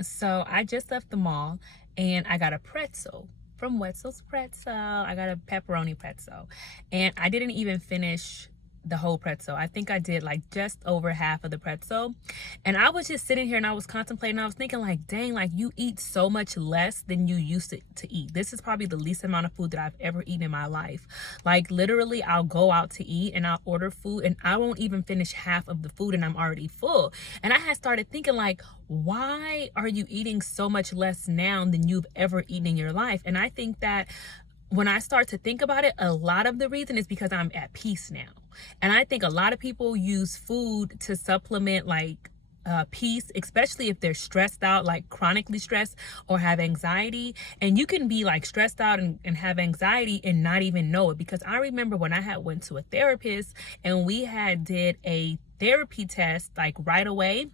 So I just left the mall and I got a pretzel from Wetzel's Pretzel. I got a pepperoni pretzel and I didn't even finish the whole pretzel. I think I did like just over half of the pretzel. And I was just sitting here and I was contemplating. I was thinking like, dang, like you eat so much less than you used to eat. This is probably the least amount of food that I've ever eaten in my life. Like literally I'll go out to eat and I'll order food and I won't even finish half of the food and I'm already full. And I had started thinking like, why are you eating so much less now than you've ever eaten in your life? And I think that when I start to think about it, a lot of the reason is because I'm at peace now. And I think a lot of people use food to supplement like peace, especially if they're stressed out, like chronically stressed or have anxiety. And you can be like stressed out and have anxiety and not even know it. Because I remember when I had went to a therapist and we had did a therapy test like right away.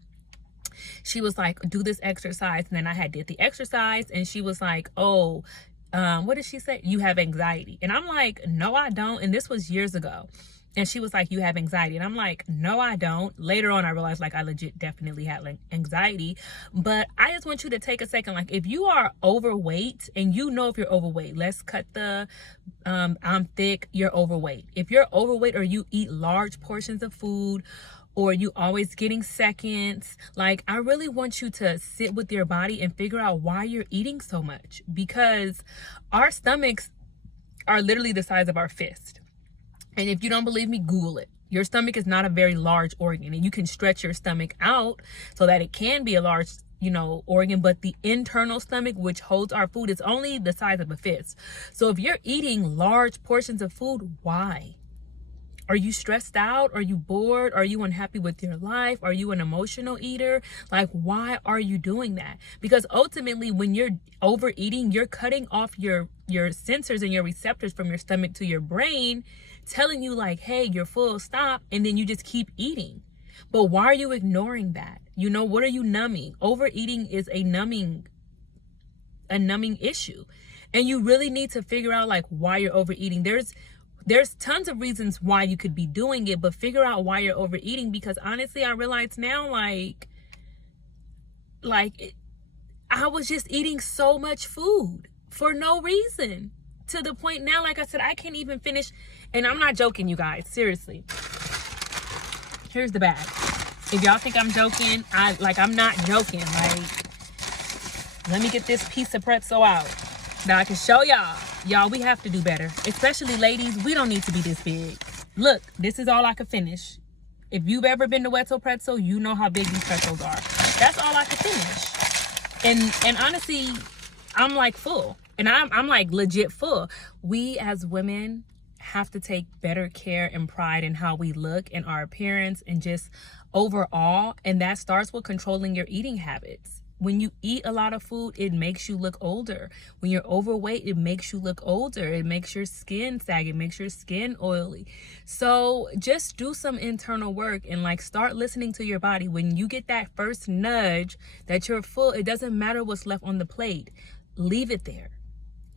She was like, do this exercise. And then I had did the exercise and she was like, oh, what did she say? You have anxiety. And I'm like, no, I don't. And this was years ago. And she was like, you have anxiety. And I'm like, no, I don't. Later on, I realized like I legit definitely had like anxiety. But I just want you to take a second. Like if you are overweight and you know if you're overweight, let's cut the I'm thick, you're overweight. If you're overweight or you eat large portions of food, or you always getting seconds, like I really want you to sit with your body and figure out why you're eating so much, because our stomachs are literally the size of our fist. And if you don't believe me, Google it. Your stomach is not a very large organ, and you can stretch your stomach out so that it can be a large organ, but the internal stomach, which holds our food, is only the size of a fist. So if you're eating large portions of food, why? Are you stressed out? Are you bored? Are you unhappy with your life? Are you an emotional eater? Like, why are you doing that? Because ultimately, when you're overeating, you're cutting off your sensors and your receptors from your stomach to your brain, telling you like, hey, you're full, stop. And then you just keep eating. But why are you ignoring that? What are you numbing? Overeating is a numbing issue. And you really need to figure out like why you're overeating. There's tons of reasons why you could be doing it, but figure out why you're overeating, because honestly, I realize now, I was just eating so much food for no reason, to the point now, like I said, I can't even finish. And I'm not joking, you guys, seriously. Here's the bag. If y'all think I'm joking, I'm not joking. Like, let me get this piece of pretzel out. Now I can show y'all. Y'all, we have to do better. Especially ladies, we don't need to be this big. Look, this is all I could finish. If you've ever been to Wetzel Pretzel, you know how big these pretzels are. That's all I could finish. And honestly, I'm like full. And I'm like legit full. We as women have to take better care and pride in how we look and our appearance and just overall. And that starts with controlling your eating habits. When you eat a lot of food, it makes you look older. When you're overweight, it makes you look older. It makes your skin sag. It makes your skin oily. So just do some internal work and like start listening to your body. When you get that first nudge that you're full, it doesn't matter what's left on the plate. Leave it there.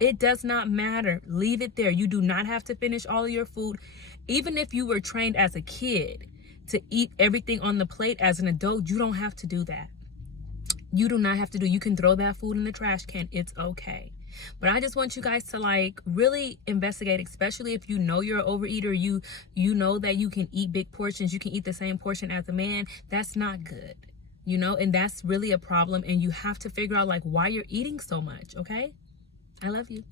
It does not matter. Leave it there. You do not have to finish all of your food. Even if you were trained as a kid to eat everything on the plate, as an adult, you don't have to do that. You do not have to do. You can throw that food in the trash can. It's okay. But I just want you guys to like really investigate, especially if you know you're an overeater, you know that you can eat big portions, you can eat the same portion as a man. That's not good, and that's really a problem. And you have to figure out like why you're eating so much. Okay? I love you.